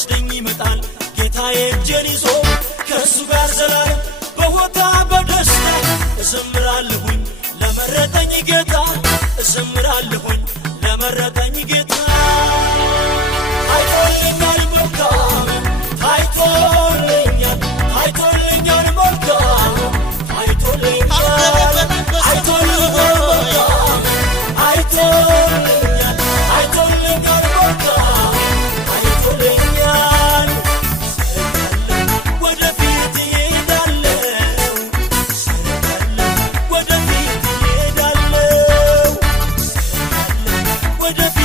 ሊወስደኝ ይመጣል ጌታዬ እጄን ይዞ ከእሱ ጋር ዘላለም በሆታ በደስታ እዘምራለሁኝ ለመረጠኝ ጌታ እዘምራለሁኝ ለመረጠኝ ጌታ አይቶልኛል መልካም አይቶልኛል መልካም አይቶልኛል ወደፊት